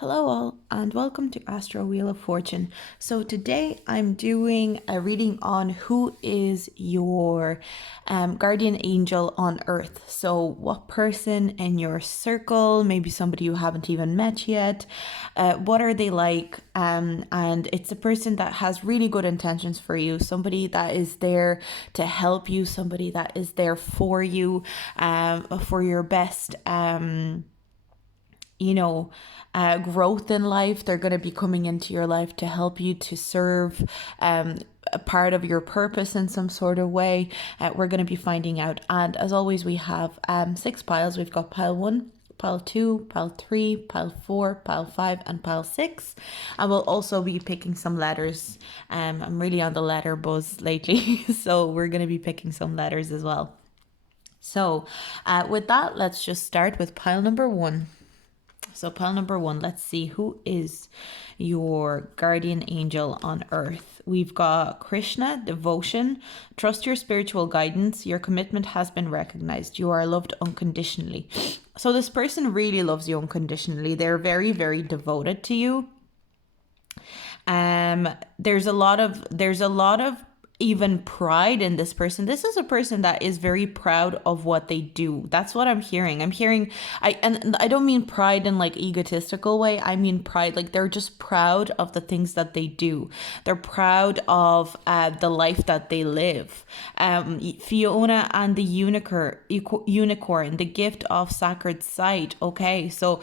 Hello all and welcome to Astro Wheel of Fortune. So today I'm doing a reading on who is your guardian angel on earth. So what person in your circle, maybe somebody you haven't even met yet, what are they like? And it's a person that has really good intentions for you, somebody that is there to help you, somebody that is there for you, for your best growth in life. They're going to be coming into your life to help you to serve a part of your purpose in some sort of way. We're going to be finding out. And as always, we have 6 piles. We've got pile 1, pile 2, pile 3, pile 4, pile 5, and pile 6. And we'll also be picking some letters. I'm really on the letter buzz lately, so we're going to be picking some letters as well. So with that, let's just start with pile number 1. So pile number 1, let's see who is your guardian angel on earth. We've got Krishna, devotion, trust your spiritual guidance, your commitment has been recognized, you are loved unconditionally. So this person really loves you unconditionally. They're very, very devoted to you. There's a lot of even pride in this person. This is a person that is very proud of what they do. That's what I'm hearing. I don't mean pride in like egotistical way. I mean pride, like they're just proud of the things that they do. They're proud of the life that they live. Fiona and the unicorn, the gift of sacred sight. Okay, so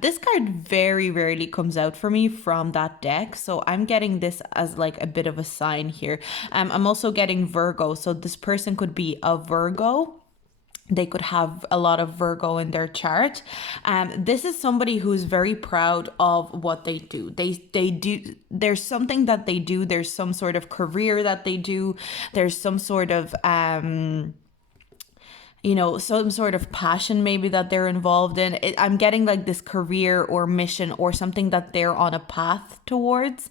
this card very rarely comes out for me from that deck. So I'm getting this as like a bit of a sign here. I'm also getting Virgo. So this person could be a Virgo. They could have a lot of Virgo in their chart. This is somebody who's very proud of what they do. They do. There's something that they do. There's some sort of career that they do. There's some sort of some sort of passion maybe that they're involved in. I'm getting like this career or mission or something that they're on a path towards.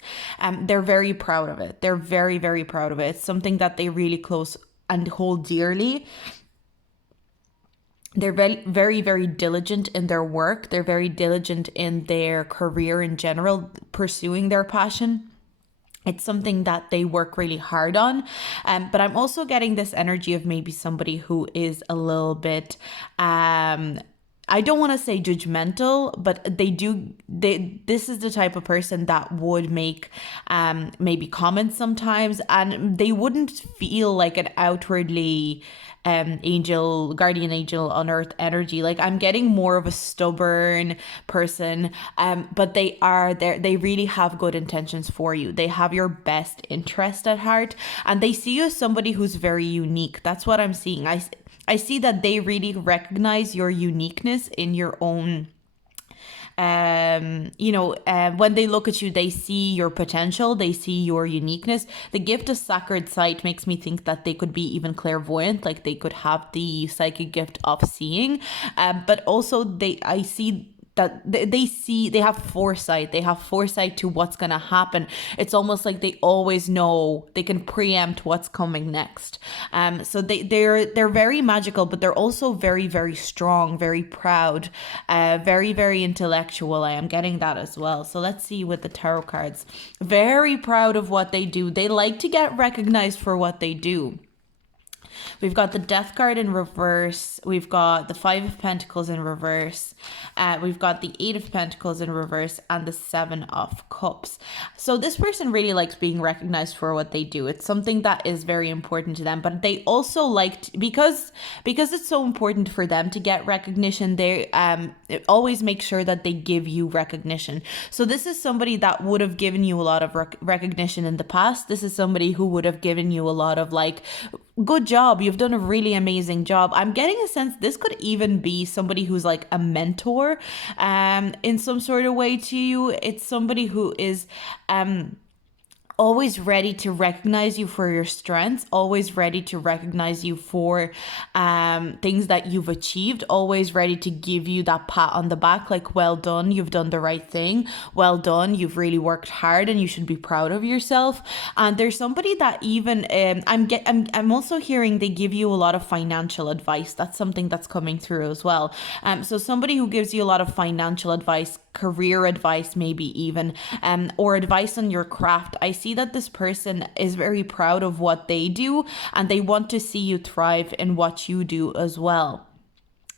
They're very proud of it. They're very, very proud of it. It's something that they really close and hold dearly. They're very, very, very diligent in their work. They're very diligent in their career in general, pursuing their passion. It's something that they work really hard on. But I'm also getting this energy of maybe somebody who is a little bit, I don't want to say judgmental, but this is the type of person that would make maybe comments sometimes, and they wouldn't feel like an outwardly guardian angel on earth energy. Like I'm getting more of a stubborn person, but they are there. They really have good intentions for you. They have your best interest at heart, and they see you as somebody who's very unique. That's what I'm seeing. I see that they really recognize your uniqueness in your own. When they look at you, they see your potential, they see your uniqueness. The gift of sacred sight makes me think that they could be even clairvoyant, like they could have the psychic gift of seeing, but also I see that they have foresight to what's going to happen. It's almost like they always know, they can preempt what's coming next. So they're very magical, but they're also very, very strong, very proud, very, very intellectual. I am getting that as well. So let's see with the tarot cards. Very proud of what they do. They like to get recognized for what they do. We've got the Death card in reverse. We've got the 5 of Pentacles in reverse. We've got the 8 of Pentacles in reverse and the 7 of Cups. So this person really likes being recognized for what they do. It's something that is very important to them, but they also because it's so important for them to get recognition, they always make sure that they give you recognition. So this is somebody that would have given you a lot of recognition in the past. This is somebody who would have given you a lot of like, good job, you've done a really amazing job. I'm getting a sense this could even be somebody who's like a mentor in some sort of way to you. It's somebody who is always ready to recognize you for your strengths, always ready to recognize you for things that you've achieved, always ready to give you that pat on the back, like, well done, you've done the right thing, well done, you've really worked hard and you should be proud of yourself. And there's somebody that even I'm also hearing they give you a lot of financial advice. That's something that's coming through as well. So somebody who gives you a lot of financial advice career advice, maybe even, or advice on your craft. I see that this person is very proud of what they do, and they want to see you thrive in what you do as well.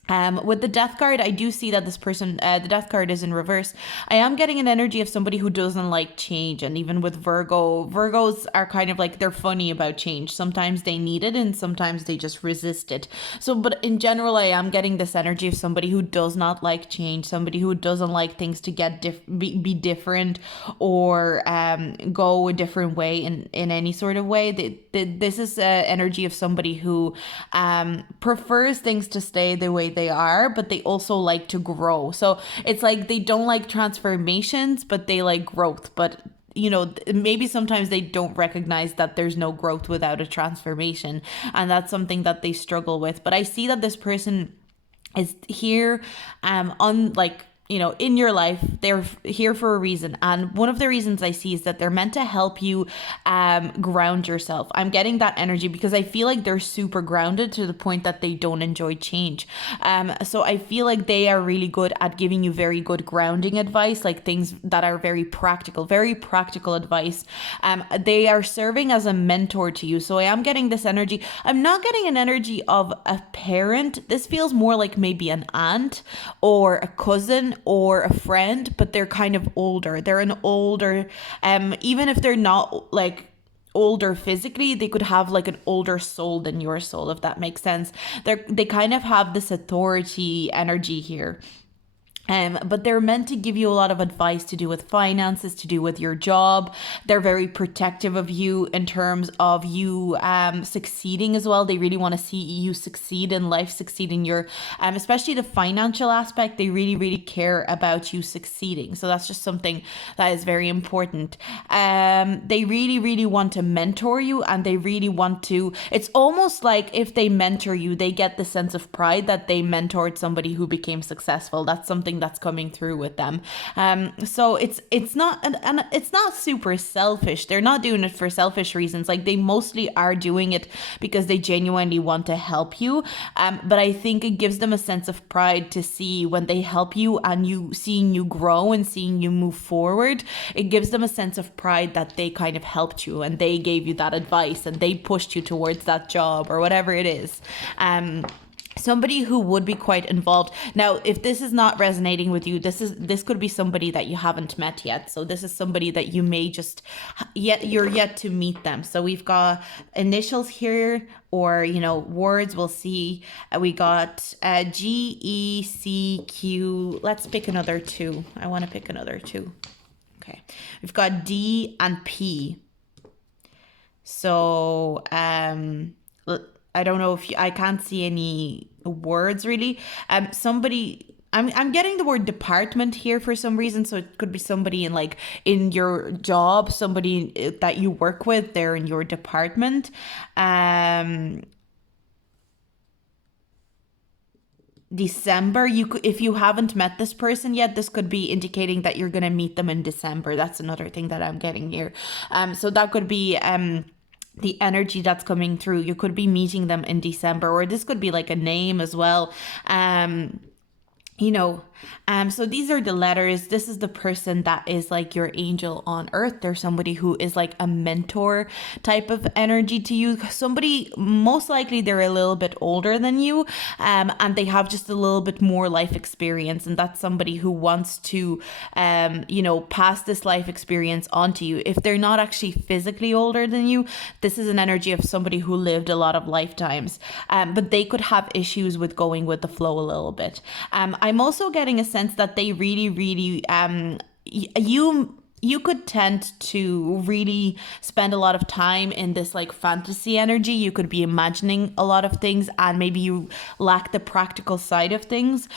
With the death card, I do see that this person, the death card is in reverse. I am getting an energy of somebody who doesn't like change. And even with Virgos are kind of like, they're funny about change. Sometimes they need it and sometimes they just resist it. So, but in general, I am getting this energy of somebody who does not like change, somebody who doesn't like things to get be different, or go a different way in any sort of way. This is energy of somebody who prefers things to stay the way they are, but they also like to grow. So it's like they don't like transformations, but they like growth. But maybe sometimes they don't recognize that there's no growth without a transformation, and that's something that they struggle with. But I see that this person is here in your life. They're here for a reason. And one of the reasons I see is that they're meant to help you ground yourself. I'm getting that energy because I feel like they're super grounded to the point that they don't enjoy change. So I feel like they are really good at giving you very good grounding advice, like things that are very practical advice. They are serving as a mentor to you. So I am getting this energy. I'm not getting an energy of a parent. This feels more like maybe an aunt or a cousin or a friend, but they're kind of older. They're an older, even if they're not like older physically, they could have like an older soul than your soul, if that makes sense. They kind of have this authority energy here. But they're meant to give you a lot of advice to do with finances, to do with your job. They're very protective of you in terms of you succeeding as well. They really want to see you succeed in life, succeed in your, especially the financial aspect. They really, really care about you succeeding. So that's just something that is very important. They really, really want to mentor you, and they really want to, it's almost like if they mentor you, they get the sense of pride that they mentored somebody who became successful. That's something that's coming through with them. So it's not it's not super selfish. They're not doing it for selfish reasons. Like, they mostly are doing it because they genuinely want to help you. But I think it gives them a sense of pride to see when they help you and you seeing you grow and seeing you move forward. It gives them a sense of pride that they kind of helped you and they gave you that advice and they pushed you towards that job or whatever it is. Somebody who would be quite involved. Now, if this is not resonating with you, this could be somebody that you haven't met yet. So this is somebody that you may you're yet to meet them. So we've got initials here, or words. We'll see. We got GECQ. Let's pick another two. I want to pick another two. Okay, we've got D and P. So I don't know if I can't see any words really. I'm getting the word department here for some reason. So it could be somebody in your job, somebody that you work with, they're in your department. December, if you haven't met this person yet, this could be indicating that you're going to meet them in December. That's another thing that I'm getting here. So that could be the energy that's coming through. You could be meeting them in December, or this could be like a name as well. So these are the letters. This is the person that is like your angel on earth. There's somebody who is like a mentor type of energy to you. Somebody, most likely they're a little bit older than you, and they have just a little bit more life experience. And that's somebody who wants to, pass this life experience on to you. If they're not actually physically older than you, this is an energy of somebody who lived a lot of lifetimes. But they could have issues with going with the flow a little bit. I'm also getting a sense that they really, really, you could tend to really spend a lot of time in this like fantasy energy. You could be imagining a lot of things, and maybe you lack the practical side of things.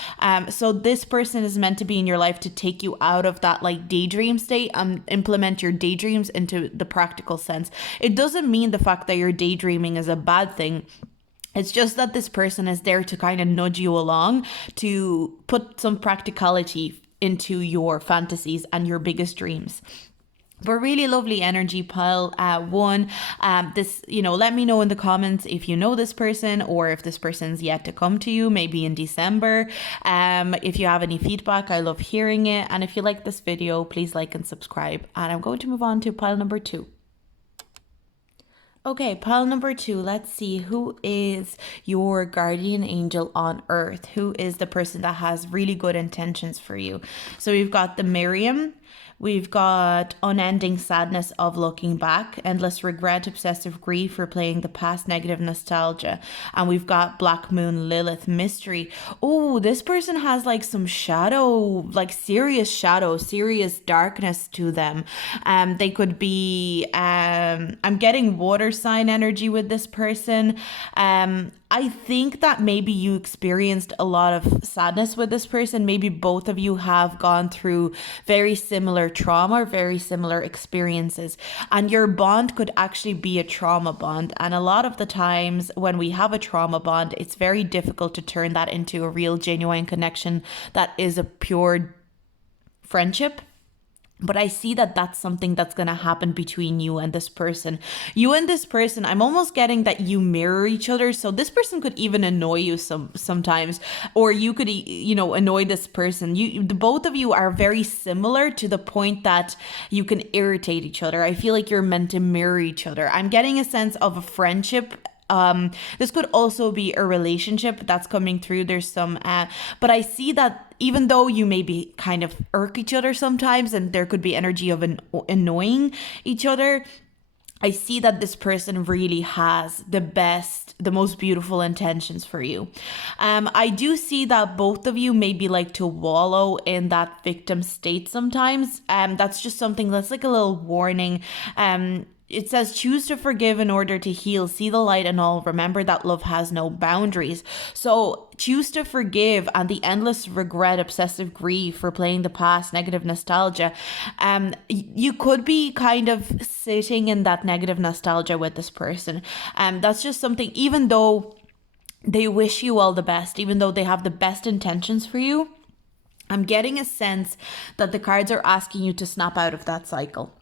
So this person is meant to be in your life to take you out of that like daydream state and implement your daydreams into the practical sense. It doesn't mean the fact that you're daydreaming is a bad thing. It's just that this person is there to kind of nudge you along, to put some practicality into your fantasies and your biggest dreams. But really lovely energy, pile one. This, let me know in the comments if you know this person or if this person's yet to come to you, maybe in December. If you have any feedback, I love hearing it. And if you like this video, please like and subscribe. And I'm going to move on to pile number 2. Okay, pile number 2. Let's see who is your guardian angel on earth. Who is the person that has really good intentions for you? So we've got the Miriam. We've got unending sadness of looking back, endless regret, obsessive grief, replaying the past, negative nostalgia. And we've got Black Moon, Lilith, mystery. Oh, this person has like some shadow, like serious shadow, serious darkness to them. They could be, I'm getting water sign energy with this person. I think that maybe you experienced a lot of sadness with this person. Maybe both of you have gone through very similar trauma or very similar experiences. And your bond could actually be a trauma bond. And a lot of the times when we have a trauma bond, it's very difficult to turn that into a real, genuine connection that is a pure friendship. But I see that that's something that's going to happen between you and this person. You and this person, I'm almost getting that you mirror each other. So this person could even annoy you sometimes, or you could, annoy this person. The both of you are very similar to the point that you can irritate each other. I feel like you're meant to mirror each other. I'm getting a sense of a friendship. This could also be a relationship that's coming through. There's some, but I see that even though you maybe kind of irk each other sometimes, and there could be energy of annoying each other, I see that this person really has the most beautiful intentions for you. I do see that both of you maybe like to wallow in that victim state sometimes. That's just something that's like a little warning. It says, choose to forgive in order to heal. See the light and all. Remember that love has no boundaries. So choose to forgive, and the endless regret, obsessive grief, replaying the past, negative nostalgia. You could be kind of sitting in that negative nostalgia with this person. That's just something, even though they wish you all the best, even though they have the best intentions for you, I'm getting a sense that the cards are asking you to snap out of that cycle.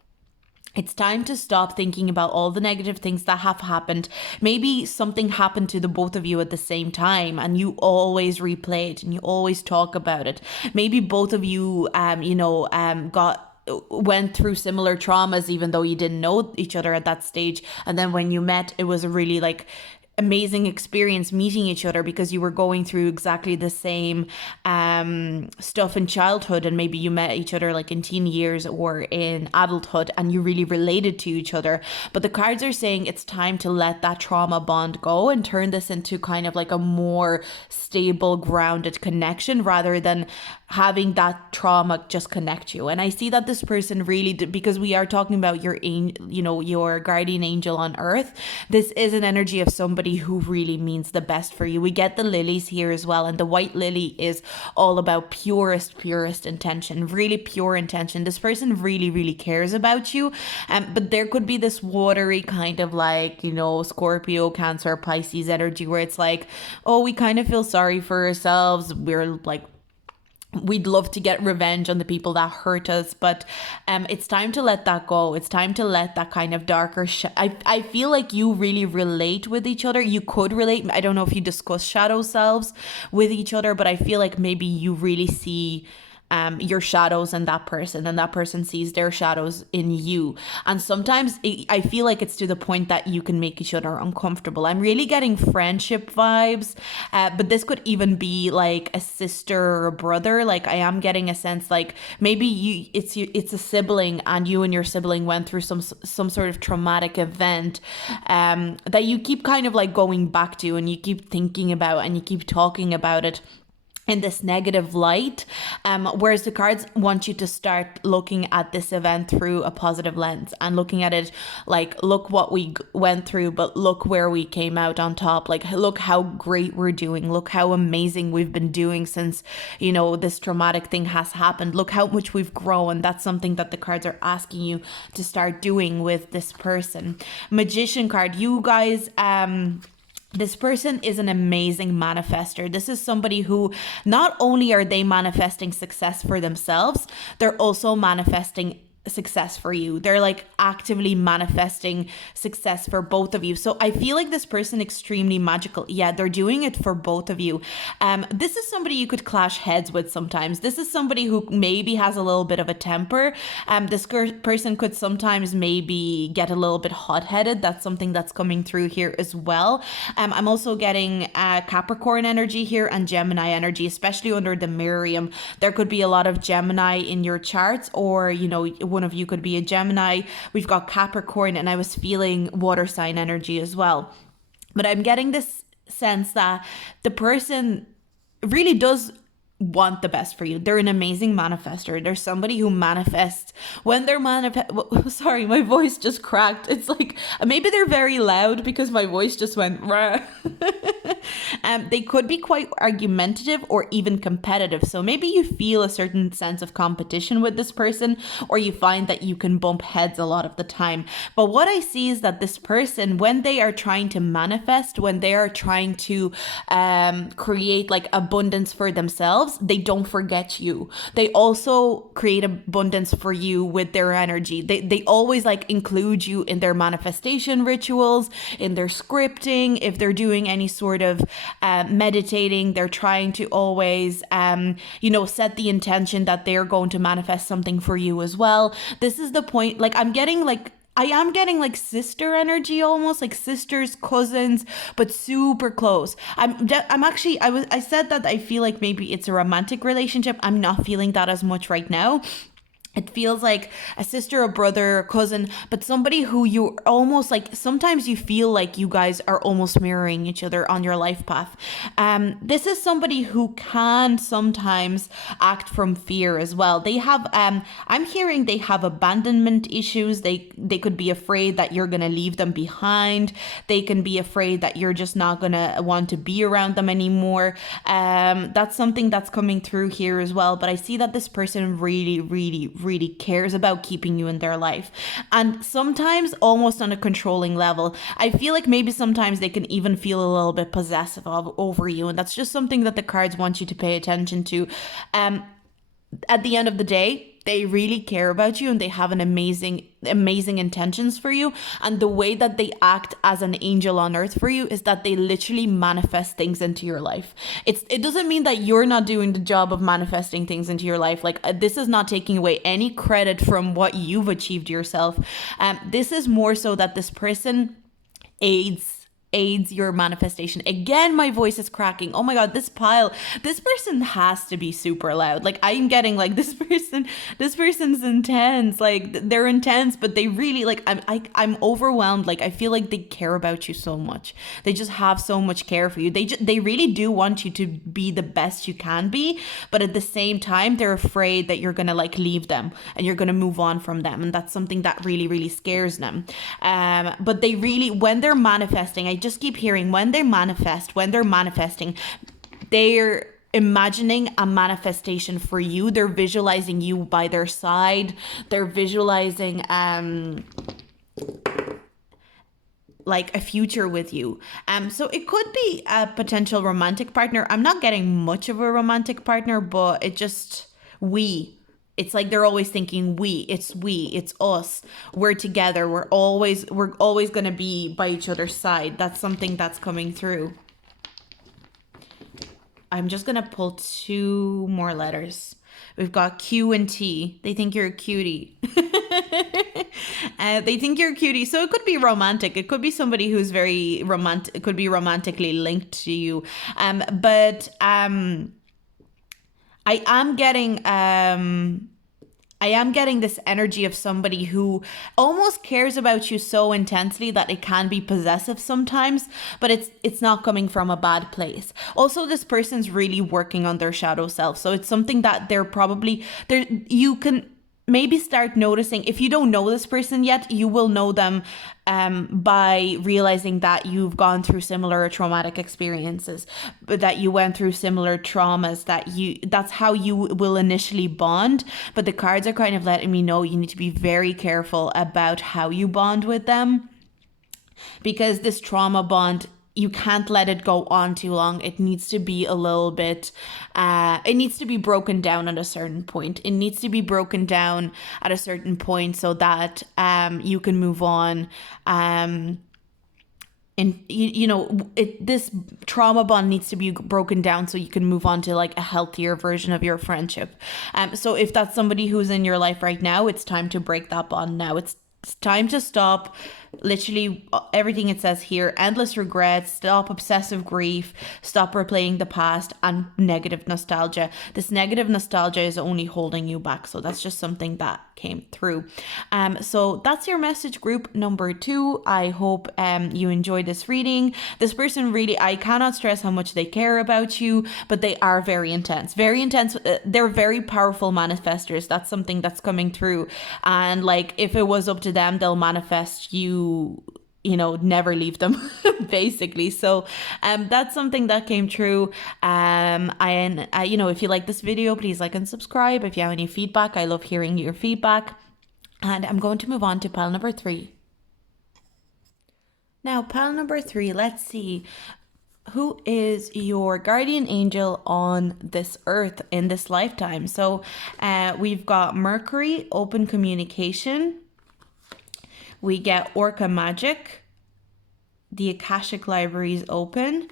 It's time to stop thinking about all the negative things that have happened. Maybe something happened to the both of you at the same time and you always replay it and you always talk about it. Maybe both of you, went through similar traumas even though you didn't know each other at that stage. And then when you met, it was a really like amazing experience meeting each other because you were going through exactly the same stuff in childhood, and maybe you met each other like in teen years or in adulthood and you really related to each other. But the cards are saying it's time to let that trauma bond go and turn this into kind of like a more stable, grounded connection rather than having that trauma just connect you. And I see that this person really did, because we are talking about your guardian angel on earth. This is an energy of somebody who really means the best for you. We get the lilies here as well, and the white lily is all about purest intention, really pure intention. This person really, really cares about you. But there could be this watery kind of like, Scorpio, Cancer, Pisces energy where it's like, oh, we kind of feel sorry for ourselves. We're like, we'd love to get revenge on the people that hurt us, but it's time to let that go. It's time to let that kind of darker I feel like you really relate with each other. You could relate. I don't know if you discuss shadow selves with each other, but I feel like maybe you really see your shadows in that person, and that person sees their shadows in you. And sometimes I feel like it's to the point that you can make each other uncomfortable. I'm really getting friendship vibes, but this could even be like a sister or a brother. Like I am getting a sense like maybe it's a sibling, and you and your sibling went through some sort of traumatic event that you keep kind of like going back to, and you keep thinking about, and you keep talking about it in this negative light, whereas the cards want you to start looking at this event through a positive lens and looking at it like, look what we went through, but look where we came out on top. Like, look how great we're doing. Look how amazing we've been doing since, this traumatic thing has happened. Look how much we've grown. That's something that the cards are asking you to start doing with this person. Magician card, you guys, this person is an amazing manifester. This is somebody who not only are they manifesting success for themselves, they're also manifesting success for you. They're like actively manifesting success for both of you. So I feel like this person extremely magical. Yeah, they're doing it for both of you. This is somebody you could clash heads with sometimes. This is somebody who maybe has a little bit of a temper. This person could sometimes maybe get a little bit hot-headed. That's something that's coming through here as well. I'm also getting Capricorn energy here and Gemini energy, especially under the Miriam. There could be a lot of Gemini in your charts, or, you know, one of you could be a Gemini. We've got Capricorn, and I was feeling water sign energy as well. But I'm getting this sense that the person really does want the best for you. They're an amazing manifester. They're somebody who manifests when they're sorry, my voice just cracked. It's like maybe they're very loud because my voice just went they could be quite argumentative or even competitive. So maybe you feel a certain sense of competition with this person, or you find that you can bump heads a lot of the time. But what I see is that this person, when they are trying to manifest, when they are trying to create like abundance for themselves, they don't forget you. They also create abundance for you with their energy. They always like include you in their manifestation rituals, in their scripting. If they're doing any sort of meditating, they're trying to always, set the intention that they're going to manifest something for you as well. This is the point. Like I am getting like sister energy, almost like sisters, cousins, but super close. I said that I feel like maybe it's a romantic relationship. I'm not feeling that as much right now. It feels like a sister, a brother, a cousin, but somebody who you almost like, sometimes you feel like you guys are almost mirroring each other on your life path. This is somebody who can sometimes act from fear as well. They have, I'm hearing they have abandonment issues. They could be afraid that you're going to leave them behind. They can be afraid that you're just not going to want to be around them anymore. That's something that's coming through here as well. But I see that this person really cares about keeping you in their life, and sometimes almost on a controlling level. I feel like maybe sometimes they can even feel a little bit possessive over you, and that's just something that the cards want you to pay attention to. At the end of the day, they really care about you, and they have an amazing intentions for you. And the way that they act as an angel on earth for you is that they literally manifest things into your life. It doesn't mean that you're not doing the job of manifesting things into your life. Like this is not taking away any credit from what you've achieved yourself. This is more so that this person aids your manifestation. Again, my voice is cracking. Oh my god, this person has to be super loud. Like I'm getting like this person's intense. Like they're intense, but they really like I'm overwhelmed. Like I feel like they care about you so much. They just have so much care for you. They really do want you to be the best you can be, but at the same time they're afraid that you're gonna like leave them and you're gonna move on from them, and that's something that really scares them. But they really, when they're manifesting, I just keep hearing when they're manifesting, they're imagining a manifestation for you. They're visualizing you by their side. They're visualizing like a future with you. So it could be a potential romantic partner. I'm not getting much of a romantic partner, but it just it's like they're always thinking it's us, we're together, we're always going to be by each other's side. That's something that's coming through. I'm just going to pull 2 more letters. We've got Q and T. They think you're a cutie. They think you're a cutie. So it could be romantic. It could be somebody who's very romantic. It could be romantically linked to you. But I am getting this energy of somebody who almost cares about you so intensely that it can be possessive sometimes, but it's not coming from a bad place. Also, this person's really working on their shadow self. So it's something that you can maybe start noticing. If you don't know this person yet, you will know them by realizing that you've gone through similar traumatic experiences, but that you went through similar traumas, that's how you will initially bond. But the cards are kind of letting me know you need to be very careful about how you bond with them, because this trauma bond, you can't let it go on too long. It needs to be a little bit, it needs to be broken down at a certain point. It needs to be broken down at a certain point so that you can move on. And this trauma bond needs to be broken down so you can move on to like a healthier version of your friendship. So if that's somebody who's in your life right now, it's time to break that bond now. It's time to stop literally everything it says here: endless regrets, stop obsessive grief, stop replaying the past, and negative nostalgia. This negative nostalgia is only holding you back. So that's just something that came through. So that's your message, group number 2. I hope you enjoyed this reading. This person really, I cannot stress how much they care about you, but they are very intense. They're very powerful manifestors. That's something that's coming through. And like, if it was up to them, they'll manifest never leave them basically. So that's something that came true. If you like this video, please like and subscribe. If you have any feedback, I love hearing your feedback. And I'm going to move on to pile number 3. Now, pile number 3, let's see. Who is your guardian angel on this earth in this lifetime? So we've got Mercury, open communication. We get Orca magic. The Akashic library is open.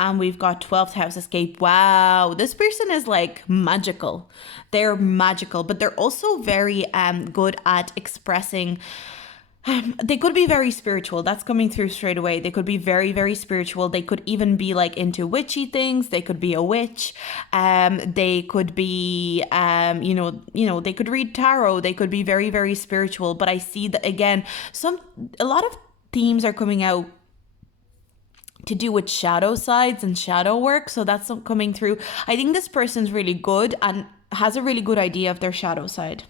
And we've got 12th house escape. Wow, this person is like magical. They're magical, but they're also very good at expressing. They could be very spiritual. That's coming through straight away. They could be very, very spiritual. They could even be like into witchy things. They could be a witch. They could be, they could read tarot. They could be very, very spiritual. But I see that again, a lot of themes are coming out to do with shadow sides and shadow work. So that's coming through. I think this person's really good and has a really good idea of their shadow side.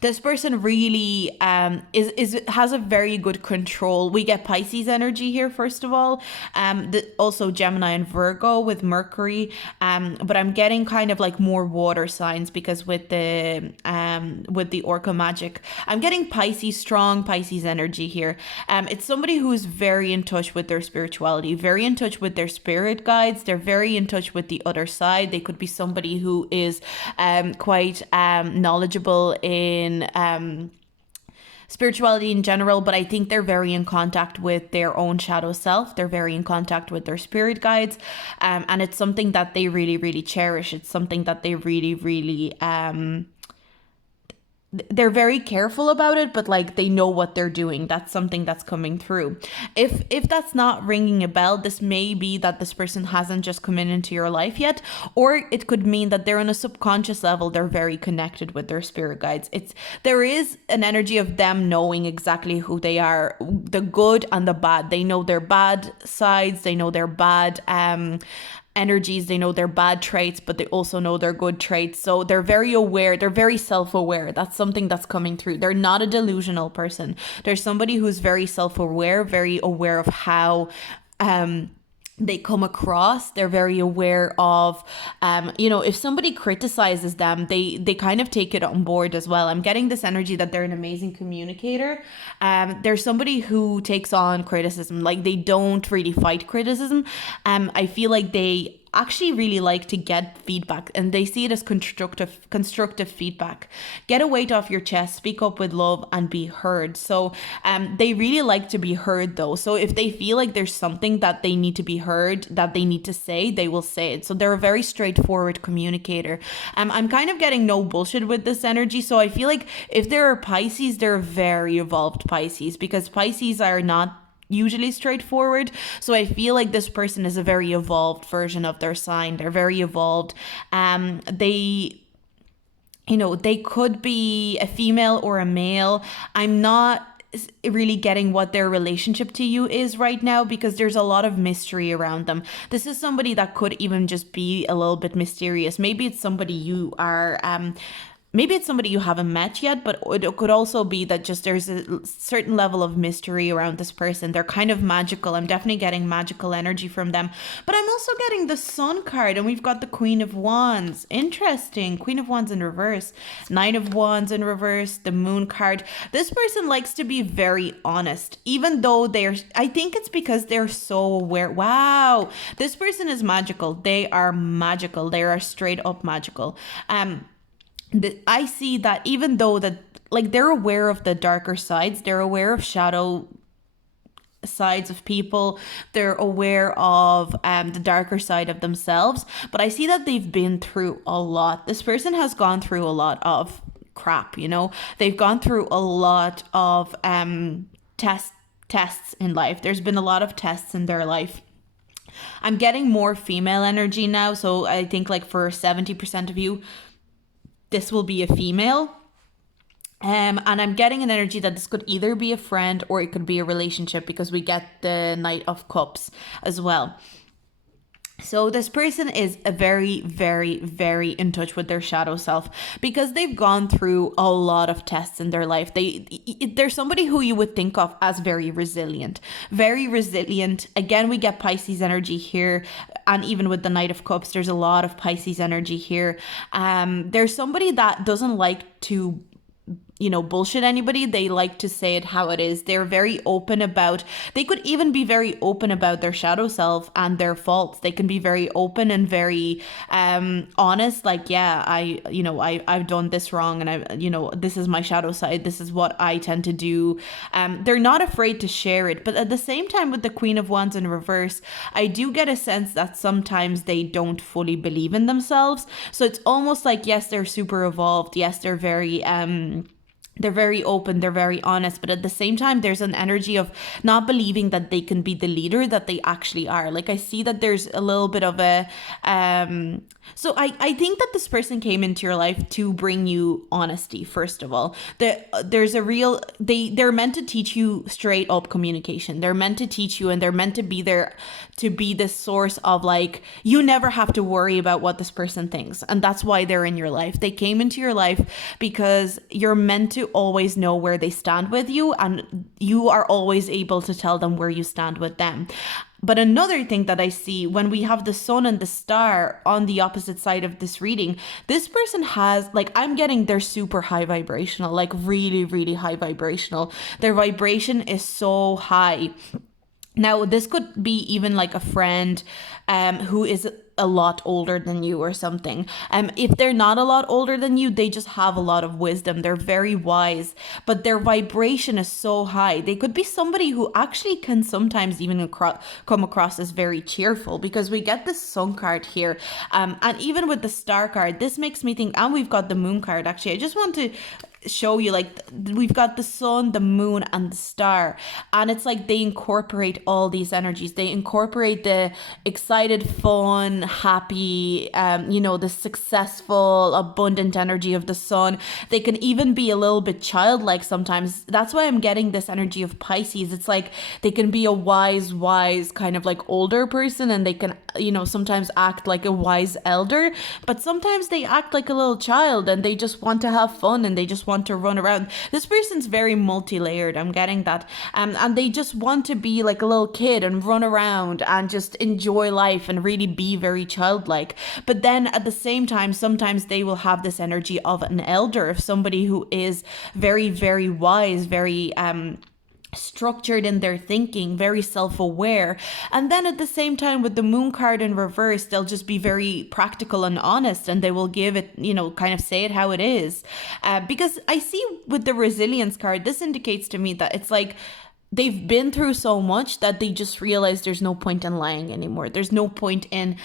This person really has a very good control. We get Pisces energy here, first of all. Also Gemini and Virgo with Mercury. But I'm getting kind of like more water signs because with the Orca magic, I'm getting Pisces, strong Pisces energy here. It's somebody who is very in touch with their spirituality, very in touch with their spirit guides. They're very in touch with the other side. They could be somebody who is quite knowledgeable in spirituality in general, but I think they're very in contact with their own shadow self. They're very in contact with their spirit guides, and it's something that they really, really cherish. It's something that they really, really they're very careful about it, but like they know what they're doing. That's something that's coming through. If that's not ringing a bell, this may be that this person hasn't just come into your life yet, or it could mean that they're on a subconscious level. They're very connected with their spirit guides. There is an energy of them knowing exactly who they are, the good and the bad. They know their bad sides. They know their bad energies, they know their bad traits, but they also know their good traits. So they're very aware, they're very self-aware. That's something that's coming through. They're not a delusional person. They're somebody who's very self-aware, very aware of how they come across. They're very aware of, if somebody criticizes them, they kind of take it on board as well. I'm getting this energy that they're an amazing communicator. They're somebody who takes on criticism. Like, they don't really fight criticism. I feel like they actually really like to get feedback, and they see it as constructive feedback. Get a weight off your chest, speak up with love, and be heard. So they really like to be heard though. So if they feel like there's something that they need to be heard, that they need to say, they will say it. So they're a very straightforward communicator. I'm kind of getting no bullshit with this energy. So I feel like if there are Pisces, they're very evolved Pisces, because Pisces are not usually straightforward. So I feel like this person is a very evolved version of their sign. They're very evolved. They could be a female or a male. I'm not really getting what their relationship to you is right now, because there's a lot of mystery around them. This is somebody that could even just be a little bit mysterious. Maybe it's somebody you are maybe it's somebody you haven't met yet, but it could also be that just there's a certain level of mystery around this person. They're kind of magical. I'm definitely getting magical energy from them. But I'm also getting the Sun card, and we've got the Queen of Wands. Interesting. Queen of Wands in reverse. Nine of Wands in reverse. The Moon card. This person likes to be very honest, even though I think it's because they're so aware. Wow. This person is magical. They are magical. They are straight up magical. I see that even though that, like, they're aware of the darker sides, they're aware of shadow sides of people, they're aware of the darker side of themselves, but I see that they've been through a lot. This person has gone through a lot of crap, you know. They've gone through a lot of tests in life. There's been a lot of tests in their life. I'm getting more female energy now, so I think like for 70% of you, this will be a female. And I'm getting an energy that this could either be a friend or it could be a relationship, because we get the Knight of Cups as well. So this person is a very, very, very in touch with their shadow self, because they've gone through a lot of tests in their life. They're somebody who you would think of as very resilient, very resilient. Again, we get Pisces energy here. And even with the Knight of Cups, there's a lot of Pisces energy here. There's somebody that doesn't like to, you know, bullshit anybody. They like to say it how it is. They're very open about, they could even be very open about their shadow self and their faults. They can be very open and very honest, like, yeah, I've done this wrong, and this is my shadow side. This is what I tend to do. They're not afraid to share it. But at the same time, with the Queen of Wands in reverse, I do get a sense that sometimes they don't fully believe in themselves. So it's almost like, yes, they're super evolved. Yes, they're very open, they're very honest, but at the same time, there's an energy of not believing that they can be the leader that they actually are. Like, I see that there's a little bit of a, so I think that this person came into your life to bring you honesty, first of all. There's a real, they're meant to teach you straight up communication. They're meant to teach you, and they're meant to be there to be the source of, like, you never have to worry about what this person thinks. And that's why they're in your life. They came into your life because you're meant to always know where they stand with you, and you are always able to tell them where you stand with them. But another thing that I see when we have the Sun and the Star on the opposite side of this reading, this person has, like, I'm getting they're super high vibrational, like really, really high vibrational. Their vibration is so high. Now, this could be even like a friend who is a lot older than you or something. If they're not a lot older than you, they just have a lot of wisdom. They're very wise, but their vibration is so high. They could be somebody who actually can sometimes even come across as very cheerful, because we get this Sun card here. And even with the Star card, this makes me think, and we've got the Moon card. Actually, I just want to show you, like, we've got the Sun, the Moon, and the Star, and it's like they incorporate all these energies. They incorporate the excited, fun, happy, the successful, abundant energy of the Sun. They can even be a little bit childlike sometimes. That's why I'm getting this energy of Pisces. It's like they can be a wise kind of like older person, and they can, sometimes act like a wise elder, but sometimes they act like a little child, and they just want to have fun, and they just want to run around. This person's very multi-layered. I'm getting that. And they just want to be like a little kid and run around and just enjoy life and really be very childlike. But then at the same time, sometimes they will have this energy of an elder, of somebody who is very, very wise, very structured in their thinking, very self-aware. And then at the same time, with the Moon card in reverse, they'll just be very practical and honest, and they will give it, kind of say it how it is. Because I see with the Resilience card, this indicates to me that it's like they've been through so much that they just realize there's no point in lying anymore. There's no point in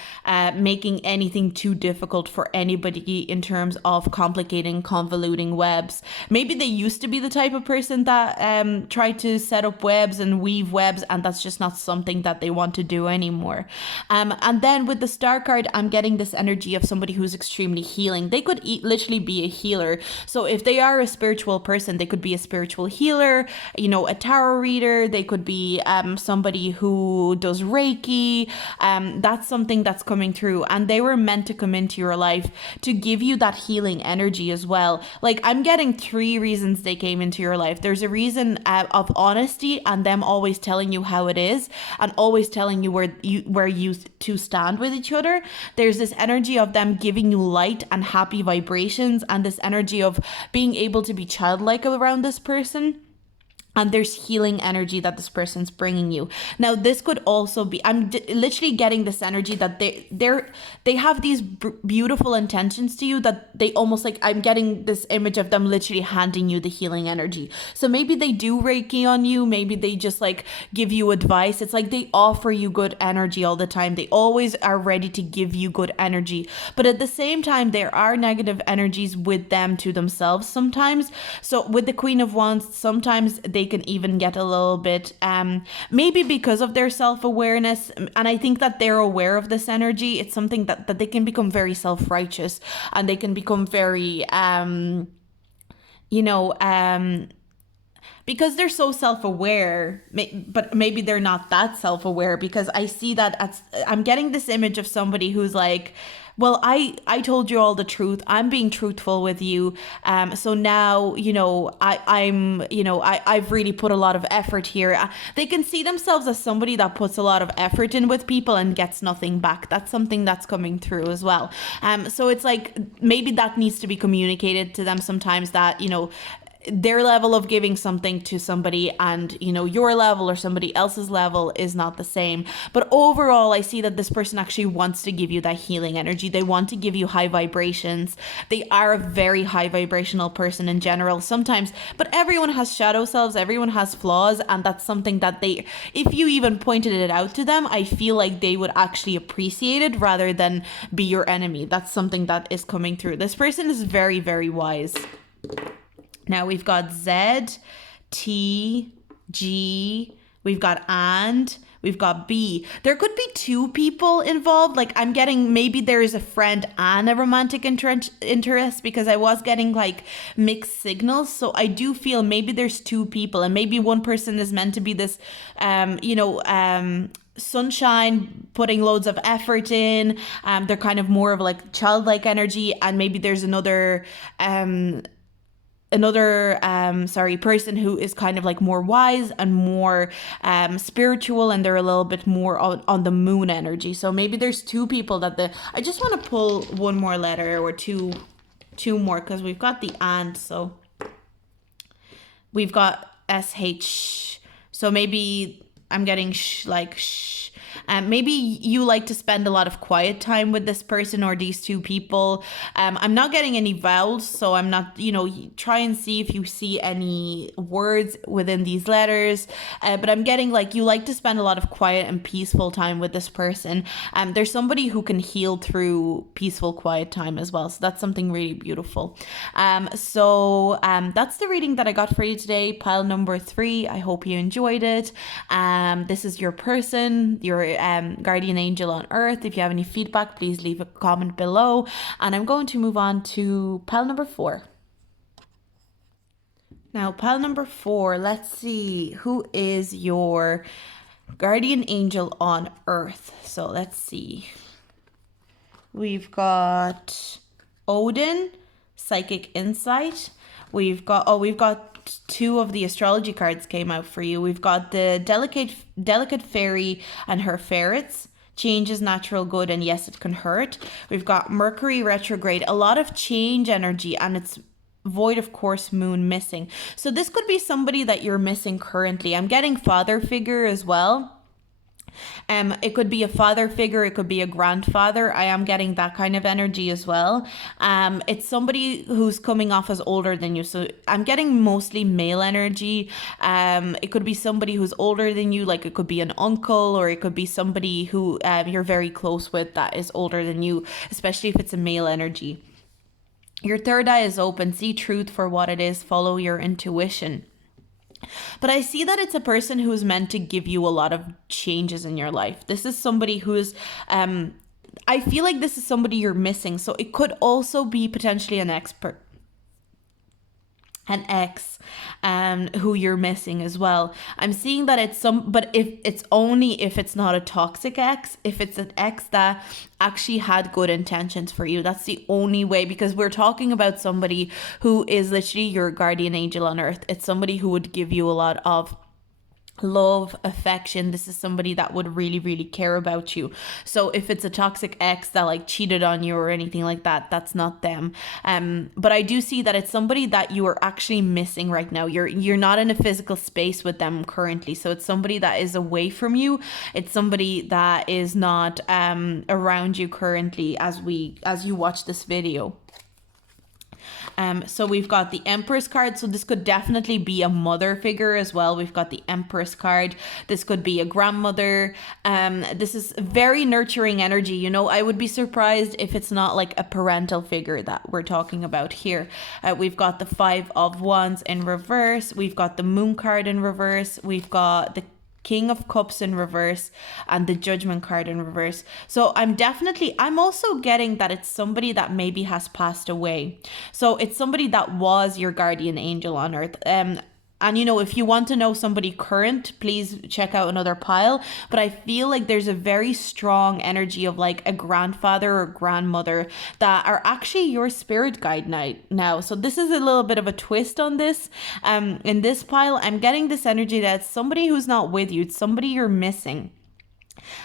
making anything too difficult for anybody in terms of complicating, convoluting webs. Maybe they used to be the type of person that tried to set up webs and weave webs, and that's just not something that they want to do anymore. And then with the Star card, I'm getting this energy of somebody who's extremely healing. They could literally be a healer. So if they are a spiritual person, they could be a spiritual healer, a tarot reader, reader. They could be somebody who does Reiki. That's something that's coming through, and they were meant to come into your life to give you that healing energy as well. Like, I'm getting 3 reasons they came into your life. There's a reason of honesty and them always telling you how it is and always telling you where you to stand with each other. There's this energy of them giving you light and happy vibrations, and this energy of being able to be childlike around this person. And there's healing energy that this person's bringing you. Now, this could also be, literally getting this energy that they have these beautiful intentions to you, that they almost like, I'm getting this image of them literally handing you the healing energy. So maybe they do Reiki on you. Maybe they just like give you advice. It's like they offer you good energy all the time. They always are ready to give you good energy. But at the same time, there are negative energies with them to themselves sometimes. So with the Queen of Wands, sometimes they can even get a little bit, maybe because of their self-awareness, and I think that they're aware of this energy. It's something that they can become very self-righteous, and they can become very, because they're so self-aware, but maybe they're not that self-aware, because I see that I'm getting this image of somebody who's like, well, I told you all the truth. I'm being truthful with you. So now, I've really put a lot of effort here. They can see themselves as somebody that puts a lot of effort in with people and gets nothing back. That's something that's coming through as well. So it's like, maybe that needs to be communicated to them sometimes, that, their level of giving something to somebody and your level or somebody else's level is not the same. But overall, I see that this person actually wants to give you that healing energy. They want to give you high vibrations. They are a very high vibrational person in general sometimes, but everyone has shadow selves, everyone has flaws, and that's something that if you even pointed it out to them, I feel like they would actually appreciate it rather than be your enemy. That's something that is coming through. This person is very, very wise. Now we've got Z, T, G, we've got and, we've got B. There could be 2 people involved. Like, I'm getting, maybe there is a friend and a romantic interest, because I was getting like mixed signals. So I do feel maybe there's 2 people, and maybe one person is meant to be this, sunshine, putting loads of effort in. They're kind of more of like childlike energy, and maybe there's another person who is kind of like more wise and more spiritual, and they're a little bit more on the moon energy. So maybe there's 2 people that I just want to pull one more letter, or two more, because we've got the and, so we've got SH. So maybe I'm getting sh. Maybe you like to spend a lot of quiet time with this person or these 2 people. I'm not getting any vowels, so I'm not, try and see if you see any words within these letters. But I'm getting like you like to spend a lot of quiet and peaceful time with this person. There's somebody who can heal through peaceful, quiet time as well. So that's something really beautiful. So that's the reading that I got for you today, pile number 3. I hope you enjoyed it. This is your person, your guardian angel on earth. If you have any feedback, please leave a comment below, and I'm going to move on to pile number 4. Now, pile number 4, let's see who is your guardian angel on earth. So let's see, we've got Odin, psychic insight. We've got 2 of the astrology cards came out for you. We've got the delicate fairy and her ferrets. Change is natural good, and yes, it can hurt. We've got Mercury retrograde, a lot of change energy, and it's void of course moon missing. So this could be somebody that you're missing currently. I'm getting father figure as well. It could be a father figure, it could be a grandfather. I am getting that kind of energy as well. It's somebody who's coming off as older than you. So I'm getting mostly male energy. It could be somebody who's older than you, like it could be an uncle, or it could be somebody who you're very close with that is older than you, especially if it's a male energy. Your third eye is open. See truth for what it is. Follow your intuition. But I see that it's a person who's meant to give you a lot of changes in your life. This is somebody who's, I feel like this is somebody you're missing. So it could also be potentially an expert. an ex who you're missing as well. I'm seeing that but if it's only if it's not a toxic ex, if it's an ex that actually had good intentions for you, that's the only way, because we're talking about somebody who is literally your guardian angel on earth. It's somebody who would give you a lot of love, affection. This is somebody that would really, really care about you. So if it's a toxic ex that like cheated on you or anything like that, that's not them. But I do see that it's somebody that you are actually missing right now. You're not in a physical space with them currently. So it's somebody that is away from you. It's somebody that is not around you currently as you watch this video. So we've got the Empress card. So this could definitely be a mother figure as well. We've got the Empress card. This could be a grandmother. This is very nurturing energy. You know, I would be surprised if it's not like a parental figure that we're talking about here. We've got the Five of Wands in reverse. We've got the Moon card in reverse. We've got the King of Cups in reverse and the Judgment card in reverse. So I'm also getting that it's somebody that maybe has passed away. So it's somebody that was your guardian angel on earth. And, you know, if you want to know somebody current, please check out another pile. But I feel like there's a very strong energy of like a grandfather or grandmother that are actually your spirit guide now. So this is a little bit of a twist on this. In this pile, I'm getting this energy that it's somebody who's not with you. It's somebody you're missing.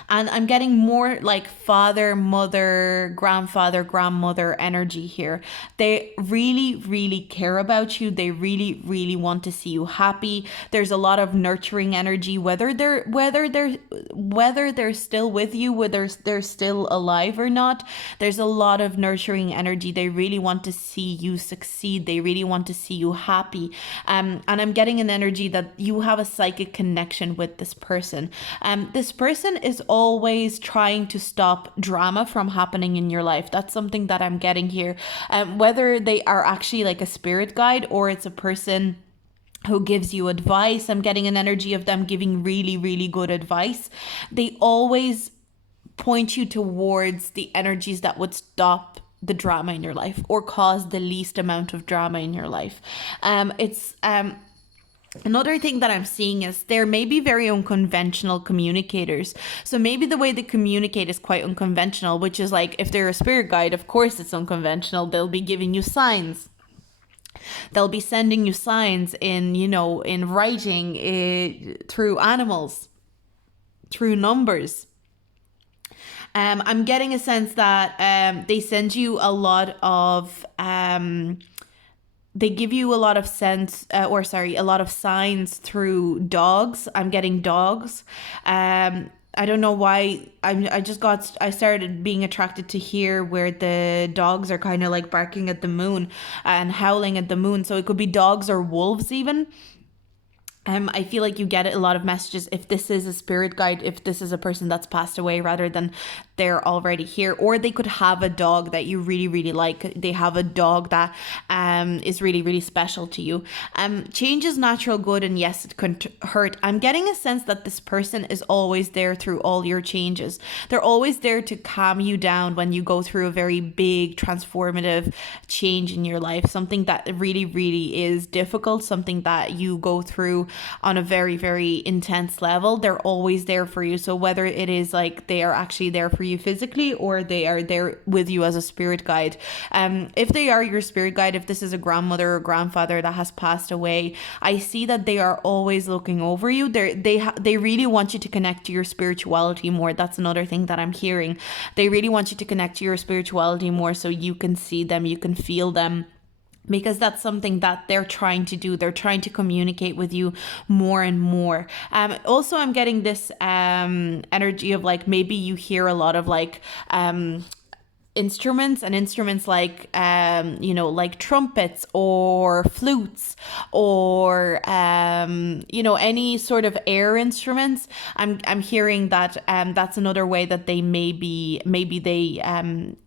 And I'm getting more like father, mother, grandfather, grandmother energy here. They really, really care about you. They really, really want to see you happy. There's a lot of nurturing energy, whether they're still with you, whether they're still alive or not. There's a lot of nurturing energy. They really want to see you succeed. They really want to see you happy. And I'm getting an energy that you have a psychic connection with this person. This person is always trying to stop drama from happening in your life. That's something that I'm getting here. Whether they are actually like a spirit guide or it's a person who gives you advice, I'm getting an energy of them giving really, really good advice. They always point you towards the energies that would stop the drama in your life or cause the least amount of drama in your life. Another thing that I'm seeing is they're maybe very unconventional communicators. So maybe the way they communicate is quite unconventional, which is like if they're a spirit guide, of course it's unconventional. They'll be giving you signs. They'll be sending you signs in writing, through animals, through numbers. I'm getting a sense that they send you a lot of they give you a lot of a lot of signs through dogs. I'm getting dogs. I don't know why. I started being attracted to here where the dogs are kind of like barking at the moon and howling at the moon. So it could be dogs or wolves even. I feel like you get a lot of messages if this is a spirit guide, if this is a person that's passed away rather than they're already here, or they could have a dog that you really, really like. They have a dog that is really, really special to you. Change is natural good, and yes, it can hurt. I'm getting a sense that this person is always there through all your changes. They're always there to calm you down when you go through a very big transformative change in your life, something that really, really is difficult, something that you go through on a very, very intense level. They're always there for you. So whether it is like they are actually there for you physically or they are there with you as a spirit guide, if they are your spirit guide, if this is a grandmother or grandfather that has passed away, I see that they are always looking over you. They really want you to connect to your spirituality more. That's another thing that I'm hearing. They really want you to connect to your spirituality more so you can see them, you can feel them, because that's something that they're trying to do. They're trying to communicate with you more and more. Also, I'm getting this energy of like maybe you hear a lot of like instruments like like trumpets or flutes or any sort of air instruments. I'm hearing that that's another way that they maybe they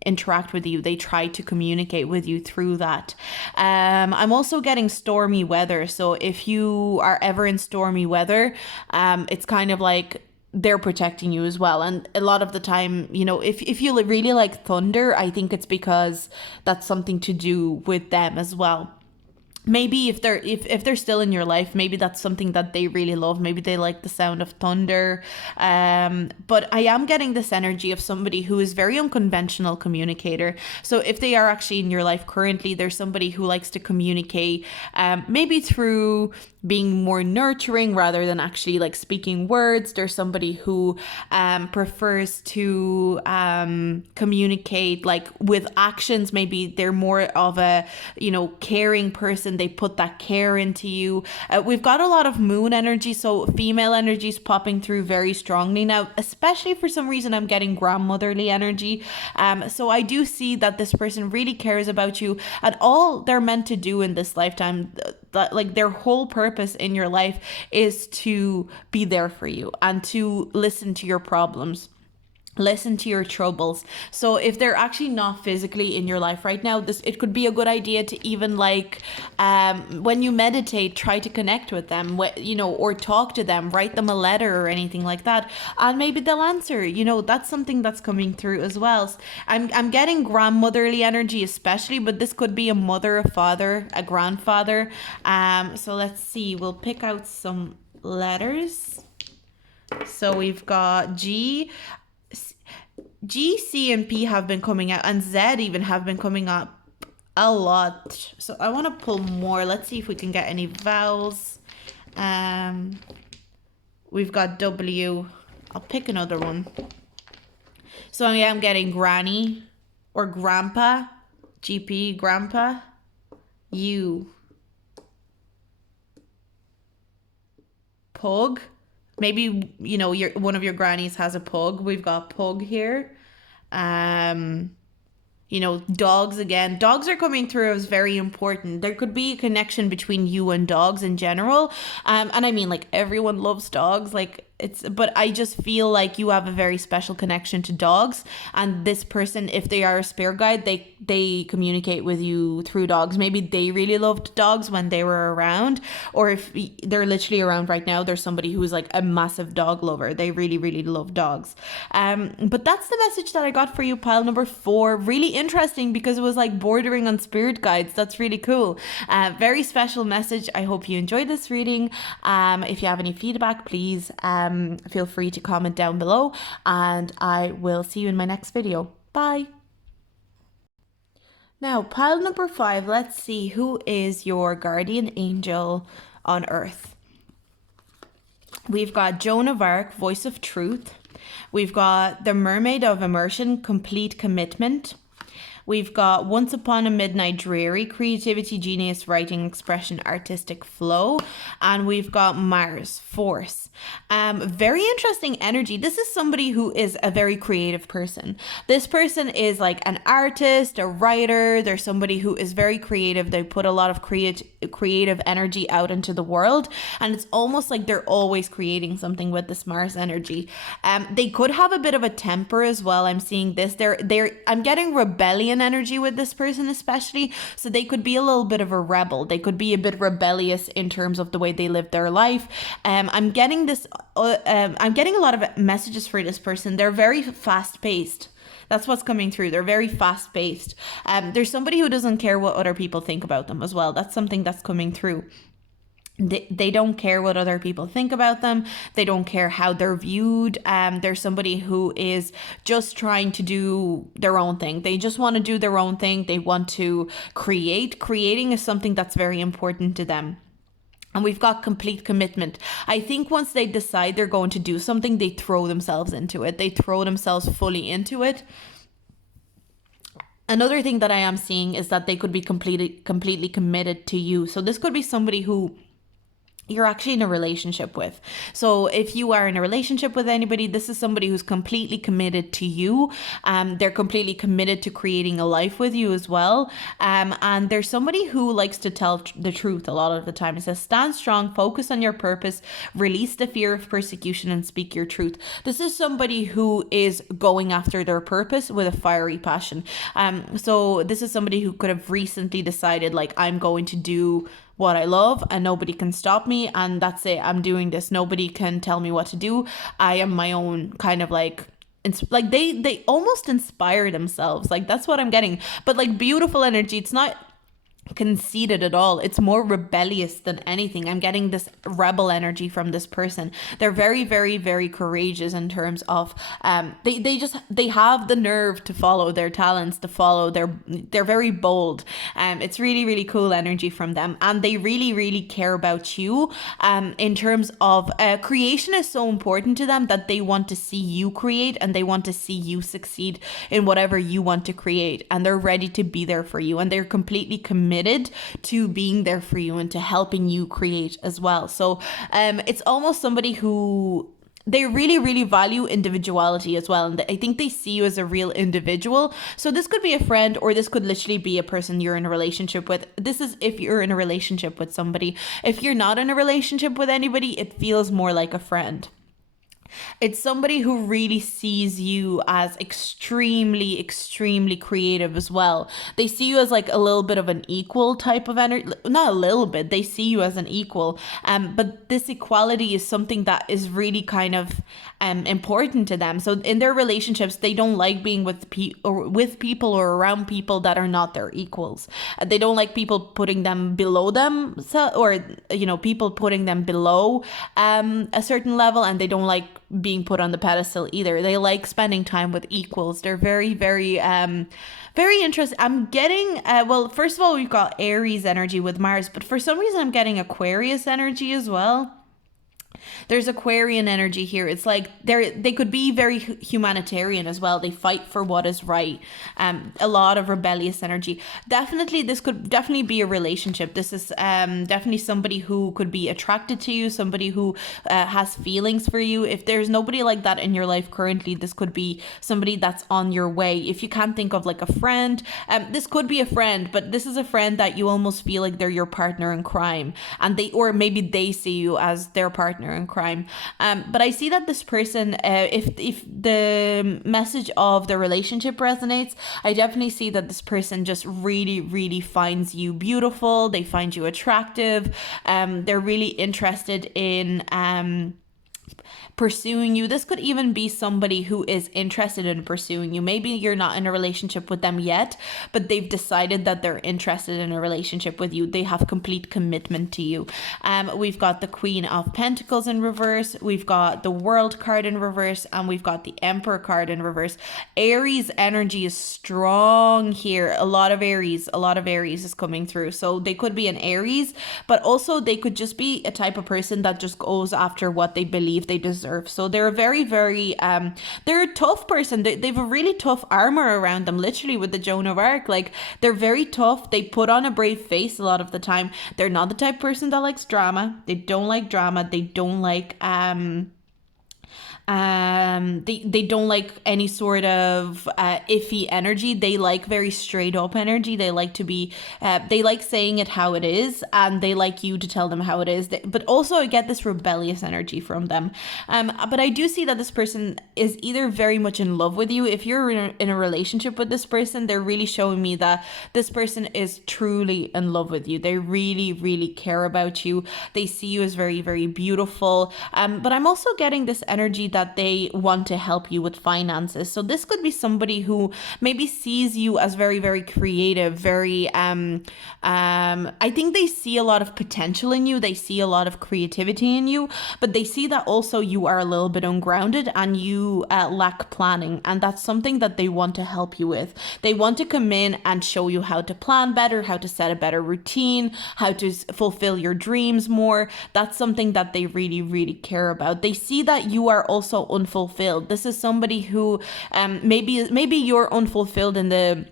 interact with you. They try to communicate with you through that. I'm also getting stormy weather. So if you are ever in stormy weather, it's kind of like they're protecting you as well. And a lot of the time, if you really like thunder, I think it's because that's something to do with them as well. maybe if they're still in your life, maybe that's something that they really love. Maybe they like the sound of thunder. But I am getting this energy of somebody who is very unconventional communicator. So if they are actually in your life currently, there's somebody who likes to communicate, maybe through being more nurturing rather than actually like speaking words. There's somebody who prefers to communicate like with actions. Maybe they're more of a, caring person. They put that care into you. We've got a lot of moon energy, so female energy is popping through very strongly now, especially for some reason I'm getting grandmotherly energy. So I do see that this person really cares about you, and all they're meant to do in this lifetime, that like their whole purpose in your life is to be there for you and to listen to your problems, listen to your troubles. So if they're actually not physically in your life right now, it could be a good idea to even like when you meditate, try to connect with them, or talk to them, write them a letter or anything like that, and maybe they'll answer. That's something that's coming through as well. I'm getting grandmotherly energy especially, but this could be a mother, a father, a grandfather. So let's see, we'll pick out some letters. So we've got G, C, and P have been coming out, and Z even have been coming up a lot. So I want to pull more. Let's see if we can get any vowels. We've got W. I'll pick another one. So I'm getting granny or grandpa, GP, grandpa, U, pug. Maybe, one of your grannies has a pug. We've got pug here. Dogs again. Dogs are coming through as very important. There could be a connection between you and dogs in general. And I mean, like, everyone loves dogs. Like, but I just feel like you have a very special connection to dogs, and this person, if they are a spirit guide, they communicate with you through dogs. Maybe they really loved dogs when they were around, or if they're literally around right now, there's somebody who's like a massive dog lover. They really, really love dogs. But that's the message that I got for you, pile number 4. Really interesting because it was like bordering on spirit guides. That's really cool. Very special message. I hope you enjoyed this reading. If you have any feedback, please feel free to comment down below, and I will see you in my next video. Bye. Now, pile number 5, let's see who is your guardian angel on earth. We've got Joan of Arc, Voice of Truth. We've got the Mermaid of Immersion, Complete Commitment. We've got Once Upon a Midnight Dreary, Creativity, Genius, Writing, Expression, Artistic Flow. And we've got Mars, Force. Very interesting energy. This is somebody who is a very creative person. This person is like an artist, a writer. They're somebody who is very creative. They put a lot of creative energy out into the world. And it's almost like they're always creating something with this Mars energy. They could have a bit of a temper as well. I'm seeing this. I'm getting rebellion energy with this person especially, so they could be a little bit of a rebel. They could be a bit rebellious in terms of the way they live their life. I'm getting a lot of messages for this person. They're very fast-paced. That's what's coming through. They're very fast-paced. There's somebody who doesn't care what other people think about them as well. That's something that's coming through. They don't care what other people think about them. They don't care how they're viewed. There's somebody who is just trying to do their own thing. They just want to do their own thing. They want to create. Creating is something that's very important to them. And we've got complete commitment. I think once they decide they're going to do something, they throw themselves into it. They throw themselves fully into it. Another thing that I am seeing is that they could be completely committed to you. So this could be somebody who you're actually in a relationship with. So if you are in a relationship with anybody, this is somebody who's completely committed to you. They're completely committed to creating a life with you as well. And there's somebody who likes to tell the truth a lot of the time. It says, stand strong, focus on your purpose, release the fear of persecution, and speak your truth. This is somebody who is going after their purpose with a fiery passion. So this is somebody who could have recently decided, like, I'm going to do what I love and nobody can stop me, and that's it. I'm doing this. Nobody can tell me what to do. I am my own kind of like they almost inspire themselves. Like, that's what I'm getting. But like, beautiful energy. It's not conceited at all. It's more rebellious than anything. I'm getting this rebel energy from this person. They're very, very, very courageous in terms of they have the nerve to follow their talents, to follow they're very bold. It's really, really cool energy from them, and they really, really care about you. In terms of creation is so important to them that they want to see you create, and they want to see you succeed in whatever you want to create, and they're ready to be there for you, and they're completely committed to being there for you and to helping you create as well. So it's almost somebody who they really, really value individuality as well. And I think they see you as a real individual. So this could be a friend, or this could literally be a person you're in a relationship with. This is if you're in a relationship with somebody. If you're not in a relationship with anybody, it feels more like a friend. It's somebody who really sees you as extremely, extremely creative as well. They see you as like a little bit of an equal type of energy. Not a little bit, they see you as an equal. But this equality is something that is really kind of important to them. So in their relationships, they don't like being with people or around people that are not their equals. They don't like people putting them below them, or people putting them below a certain level, and they don't like being put on the pedestal either. They like spending time with equals. They're very, very very interesting. I'm getting well, first of all, we've got Aries energy with Mars, but for some reason I'm getting Aquarius energy as well. There's Aquarian energy here. It's like they could be very humanitarian as well. They fight for what is right. A lot of rebellious energy. Definitely, this could definitely be a relationship. This is definitely somebody who could be attracted to you, somebody who has feelings for you. If there's nobody like that in your life currently, this could be somebody that's on your way. If you can't think of like a friend, this could be a friend, but this is a friend that you almost feel like they're your partner in crime, and or maybe they see you as their partner in crime. But I see that this person, if the message of the relationship resonates, I definitely see that this person just really, really finds you beautiful. They find you attractive. They're really interested in pursuing you. This could even be somebody who is interested in pursuing you. Maybe you're not in a relationship with them yet, but they've decided that they're interested in a relationship with you. They have complete commitment to you. We've got the Queen of Pentacles in reverse. We've got the World card in reverse, and we've got the Emperor card in reverse. Aries energy is strong here. A lot of Aries is coming through. So they could be an Aries, but also they could just be a type of person that just goes after what they believe they deserve. So they're a very, very they're a tough person. They've a really tough armor around them, literally, with the Joan of Arc. Like, they're very tough. They put on a brave face a lot of the time. They're not the type of person that likes drama. They don't like drama. They don't like they don't like any sort of iffy energy. They like very straight up energy. They like to be they like saying it how it is, and they like you to tell them how it is. But also I get this rebellious energy from them. But I do see that this person is either very much in love with you. If you're in a relationship with this person, they're really showing me that this person is truly in love with you. They really, really care about you. They see you as very, very beautiful. But I'm also getting this energy that they want to help you with finances. So this could be somebody who maybe sees you as very, very creative, very I think they see a lot of potential in you. They see a lot of creativity in you, but they see that also you are a little bit ungrounded and you lack planning, and that's something that they want to help you with. They want to come in and show you how to plan better, how to set a better routine, how to fulfill your dreams more. That's something that they really, really care about. They see that you are also unfulfilled. This is somebody who maybe you're unfulfilled in the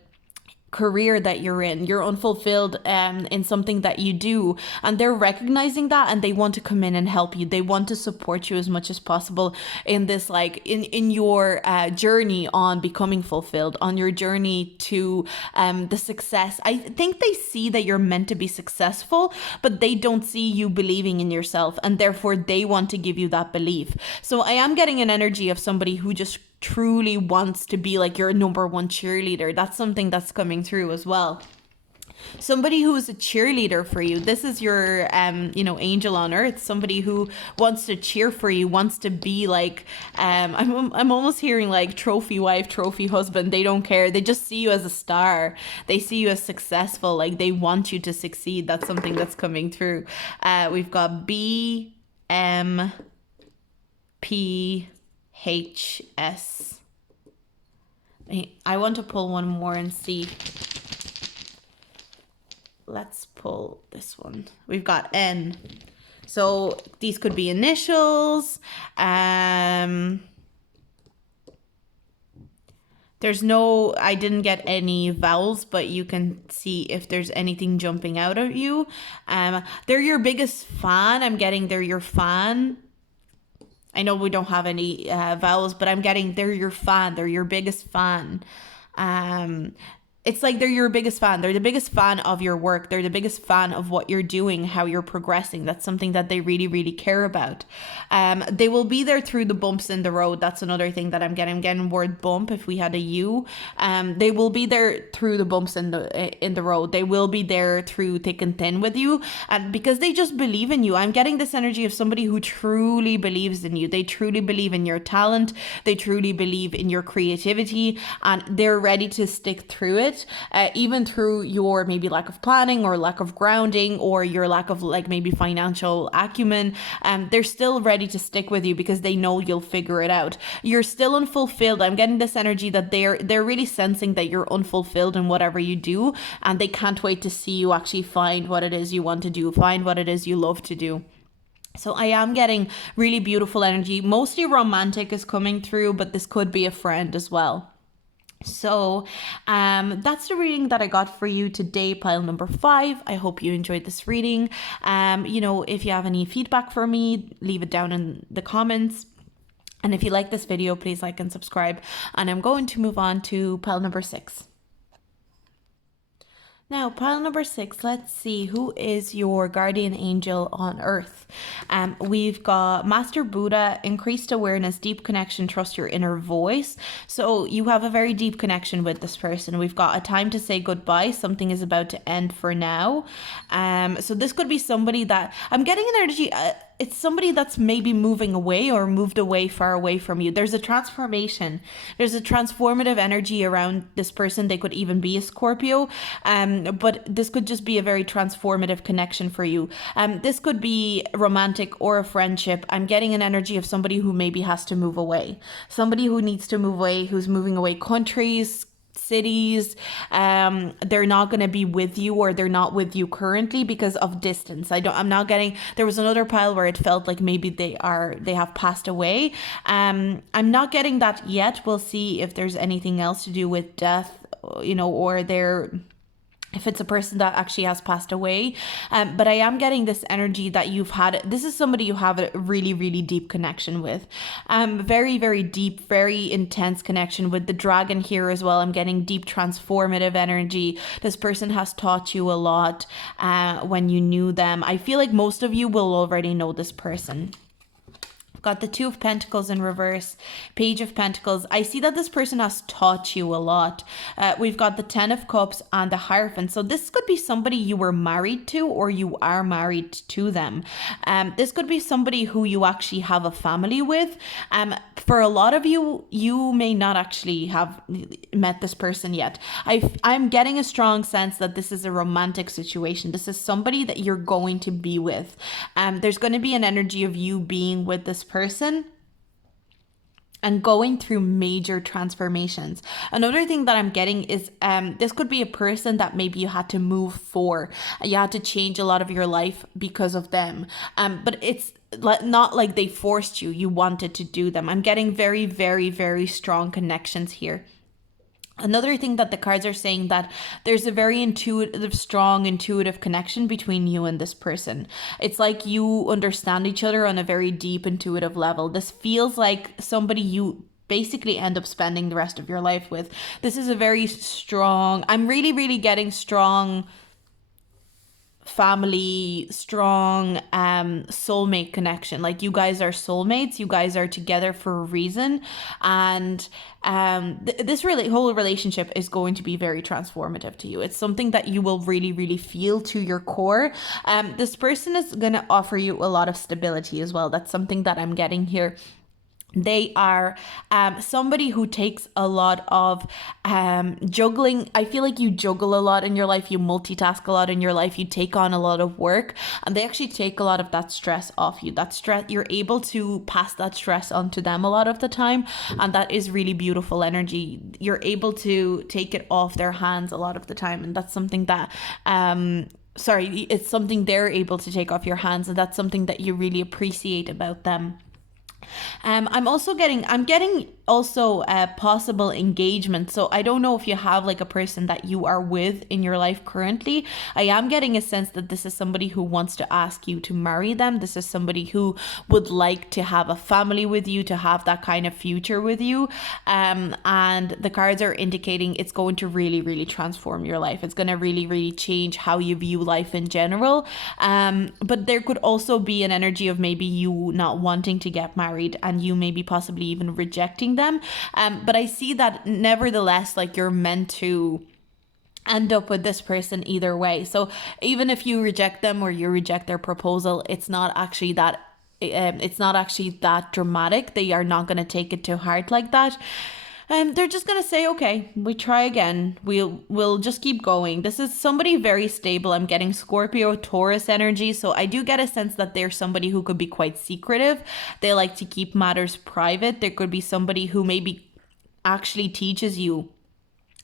career that you're unfulfilled in something that you do, and they're recognizing that, and they want to come in and help you. They want to support you as much as possible in this, like in your journey on becoming fulfilled, on your journey to the success. I think they see that you're meant to be successful, but they don't see you believing in yourself, and therefore they want to give you that belief. So I am getting an energy of somebody who just truly wants to be like your number one cheerleader. That's something that's coming through as well. Somebody who is a cheerleader for you. This is your angel on earth, somebody who wants to cheer for you, wants to be like I'm almost hearing like trophy wife, trophy husband. They don't care, they just see you as a star, they see you as successful, like they want you to succeed. That's something that's coming through. We've got BMPHS. I want to pull one more and see. Let's pull this one. We've got N. So these could be initials. There's no, I didn't get any vowels, but you can see if there's anything jumping out at you. They're your biggest fan. I'm getting they're your fan. I know we don't have any vowels, but I'm getting they're your fan. They're your biggest fan. It's like they're your biggest fan. They're the biggest fan of your work. They're the biggest fan of what you're doing, how you're progressing. That's something that they really, really care about. They will be there through the bumps in the road. That's another thing that I'm getting word bump if we had a U. They will be there through the bumps in the road. They will be there through thick and thin with you, and because they just believe in you. I'm getting this energy of somebody who truly believes in you. They truly believe in your talent. They truly believe in your creativity, and they're ready to stick through it. Even through your maybe lack of planning or lack of grounding or your lack of like maybe financial acumen, they're still ready to stick with you because they know you'll figure it out. You're still unfulfilled. I'm getting this energy that they're really sensing that you're unfulfilled in whatever you do, and they can't wait to see you actually find what it is you want to do, find what it is you love to do. So I am getting really beautiful energy. Mostly romantic is coming through, but this could be a friend as well. So that's the reading that I got for you today, pile number 5. I hope you enjoyed this reading. If you have any feedback for me, leave it down in the comments. And if you like this video, please like and subscribe. And I'm going to move on to pile number 6. Now, pile number 6, let's see who is your guardian angel on earth. We've got Master Buddha, increased awareness, deep connection, trust your inner voice. So you have a very deep connection with this person. We've got a time to say goodbye. Something is about to end for now. So this could be somebody that I'm getting an energy. It's somebody that's maybe moving away or moved away, far away from you. There's a transformation. There's a transformative energy around this person. They could even be a Scorpio. But this could just be a very transformative connection for you. This could be romantic or a friendship. I'm getting an energy of somebody who maybe has to move away. Somebody who needs to move away, who's moving away countries, cities. They're not going to be with you, or they're not with you currently because of distance. I'm not getting, there was another pile where it felt like maybe they have passed away. I'm not getting that yet. We'll see if there's anything else to do with death, or if it's a person that actually has passed away. But I am getting this energy that this is somebody you have a really, really deep connection with. Very, very deep, very intense connection with the dragon here as well. I'm getting deep transformative energy. This person has taught you a lot when you knew them. I feel like most of you will already know this person. Got the 2 of Pentacles in reverse, Page of Pentacles. I see that this person has taught you a lot. We've got the 10 of Cups and the Hierophant. So this could be somebody you were married to, or you are married to them. This could be somebody who you actually have a family with. For a lot of you, you may not actually have met this person yet. I'm getting a strong sense that this is a romantic situation. This is somebody that you're going to be with. There's going to be an energy of you being with this person and going through major transformations. Another thing that I'm getting is this could be a person that maybe you had to move for. You had to change a lot of your life because of them. But it's not like they forced you. You wanted to do them. I'm getting very, very, very strong connections here. Another thing that the cards are saying, that there's a very strong intuitive connection between you and this person. It's like you understand each other on a very deep intuitive level. This feels like somebody you basically end up spending the rest of your life with. This is a very strong, I'm really, really getting strong family, strong soulmate connection. Like you guys are soulmates, you guys are together for a reason, and this really whole relationship is going to be very transformative to you. It's something that you will really, really feel to your core. This person is going to offer you a lot of stability as well. That's something that I'm getting here. They are somebody who takes a lot of juggling. I feel like you juggle a lot in your life, you multitask a lot in your life, you take on a lot of work, and they actually take a lot of that stress off you. That stress, you're able to pass that stress onto them a lot of the time, and that is really beautiful energy. You're able to take it off their hands a lot of the time, and that's something that it's something they're able to take off your hands, and that's something that you really appreciate about them. I'm getting also a possible engagement. So I don't know if you have like a person that you are with in your life currently. I am getting a sense that this is somebody who wants to ask you to marry them. This is somebody who would like to have a family with you, to have that kind of future with you. And the cards are indicating it's going to really, really transform your life. It's going to really, really change how you view life in general. But there could also be an energy of maybe you not wanting to get married, and you maybe possibly even rejecting them. But I see that nevertheless, like you're meant to end up with this person either way. So even if you reject them or you reject their proposal, it's not actually that dramatic. They are not going to take it to heart like that. They're just gonna say, okay, we try again. We'll just keep going. This is somebody very stable. I'm getting Scorpio, Taurus energy. So I do get a sense that they're somebody who could be quite secretive. They like to keep matters private. There could be somebody who maybe actually teaches you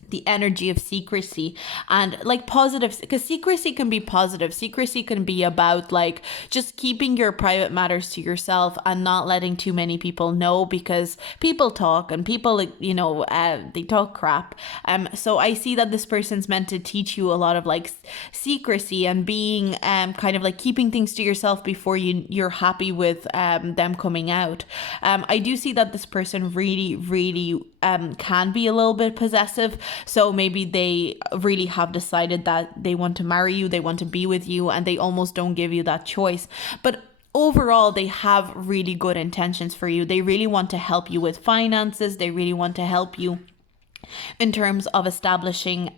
the energy of secrecy, and like positive, because secrecy can be positive. Secrecy can be about like just keeping your private matters to yourself and not letting too many people know, because people talk, and people, they talk crap. So I see that this person's meant to teach you a lot of like secrecy and being kind of like keeping things to yourself before you're happy with them coming out. I do see that this person really, really can be a little bit possessive. So maybe they really have decided that they want to marry you, they want to be with you, and they almost don't give you that choice. But overall, they have really good intentions for you. They really want to help you with finances. They really want to help you in terms of establishing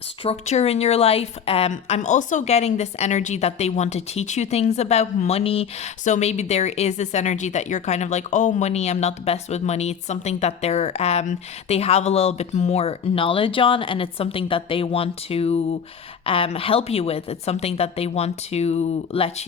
structure in your life. I'm also getting this energy that they want to teach you things about money. So maybe there is this energy that you're kind of like, oh, money, I'm not the best with money. It's something that they have a little bit more knowledge on, and it's something that they want to help you with. It's something that they want to let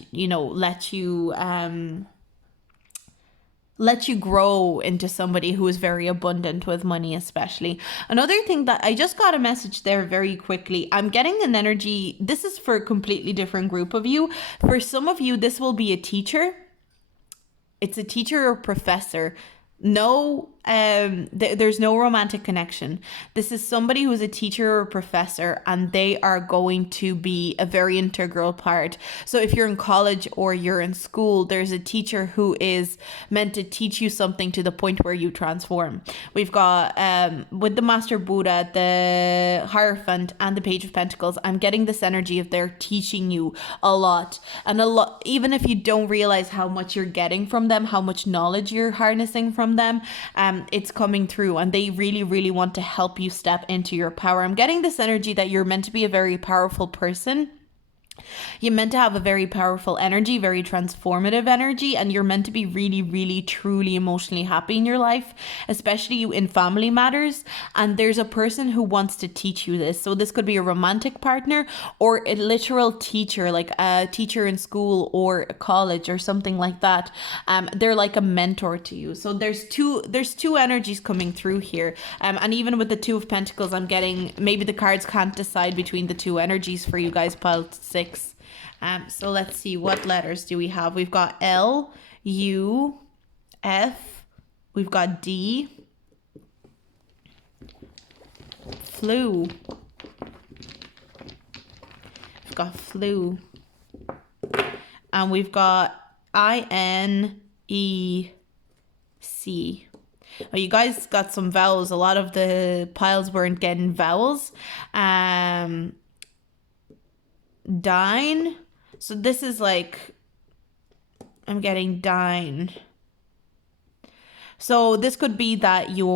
you grow into somebody who is very abundant with money, especially. Another thing that I just got a message there very quickly. I'm getting an energy. This is for a completely different group of you. For some of you, this will be a teacher. It's a teacher or professor. No, there's no romantic connection. This is somebody who's a teacher or professor, and they are going to be a very integral part. So if you're in college or you're in school, there's a teacher who is meant to teach you something to the point where you transform. We've got with the Master Buddha, the Hierophant, and the Page of Pentacles, I'm getting this energy of they're teaching you a lot. And a lot, even if you don't realize how much you're getting from them, how much knowledge you're harnessing from them, it's coming through, and they really, really want to help you step into your power. I'm getting this energy that you're meant to be a very powerful person. You're meant to have a very powerful energy, very transformative energy, and you're meant to be really, really, truly emotionally happy in your life, especially in family matters. And there's a person who wants to teach you this. So this could be a romantic partner or a literal teacher, like a teacher in school or college or something like that. They're like a mentor to you. So there's two energies coming through here. And even with the Two of Pentacles, I'm getting maybe the cards can't decide between the two energies for you guys, pile 6. So let's see, what letters do we have? We've got L, U, F, we've got D, flu, we've got flu, and we've got INEC. Oh, you guys got some vowels. A lot of the piles weren't getting vowels. Dine. So this is like, I'm getting dine. So this could be that you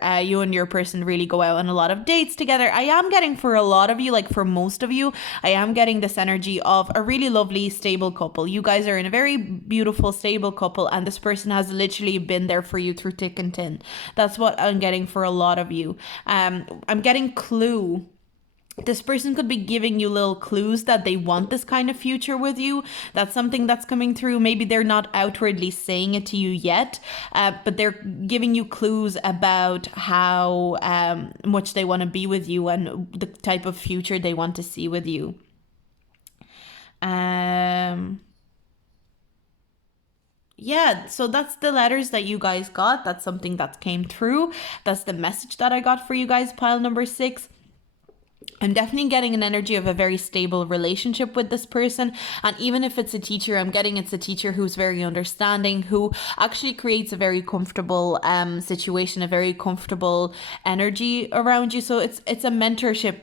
and your person really go out on a lot of dates together. I am getting, for a lot of you, like for most of you, I am getting this energy of a really lovely, stable couple. You guys are in a very beautiful, stable couple, and this person has literally been there for you through thick and thin. That's what I'm getting for a lot of you. I'm getting clue. This person could be giving you little clues that they want this kind of future with you. That's something that's coming through. Maybe they're not outwardly saying it to you yet, but they're giving you clues about how much they want to be with you and the type of future they want to see with you. Yeah, so that's the letters that you guys got. That's something that came through. That's the message that I got for you guys, pile number 6. I'm definitely getting an energy of a very stable relationship with this person. And even if it's a teacher, I'm getting it's a teacher who's very understanding, who actually creates a very comfortable situation, a very comfortable energy around you. So it's a mentorship,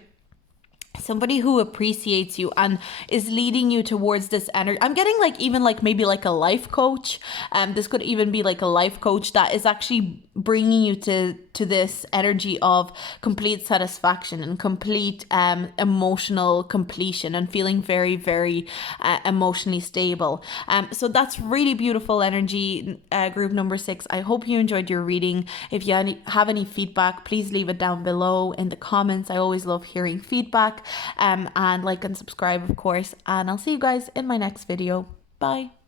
somebody who appreciates you and is leading you towards this energy. I'm getting like even like maybe like a life coach. This could even be like a life coach that is actually bringing you to this energy of complete satisfaction and complete emotional completion and feeling very, very emotionally stable. So that's really beautiful energy, group number 6. I hope you enjoyed your reading. If you have any feedback, please leave it down below in the comments. I always love hearing feedback. And like and subscribe, of course. And I'll see you guys in my next video. Bye.